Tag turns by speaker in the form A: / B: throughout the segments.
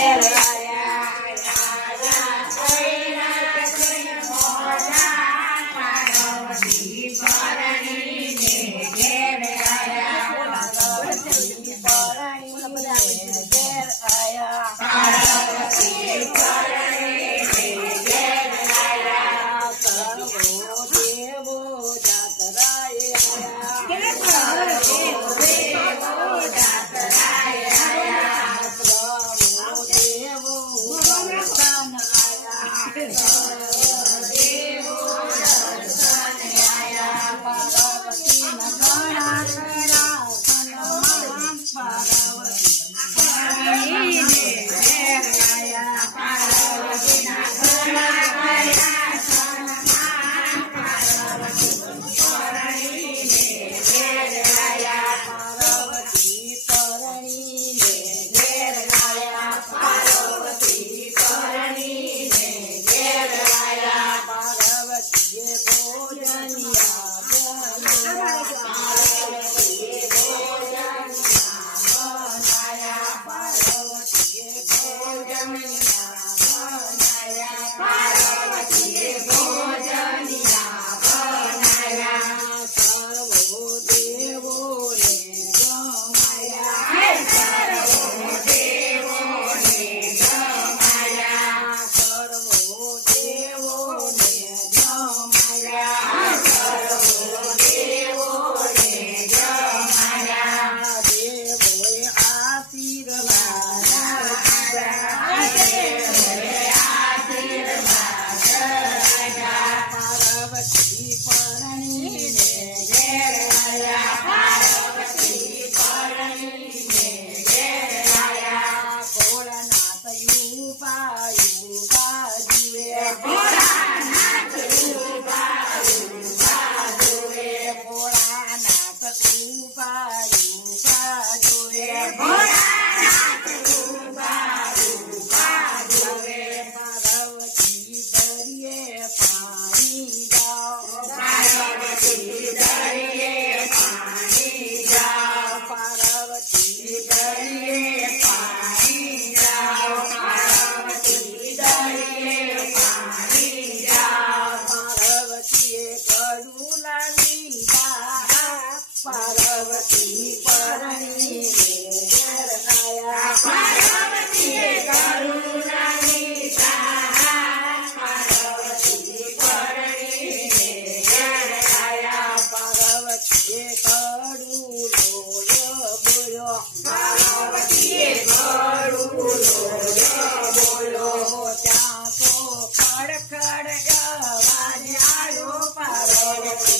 A: Yeah. Right. fire.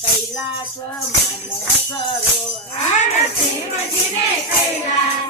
A: Kailasa ಮನ ಸರೋವರ ಕೈಲಾಸ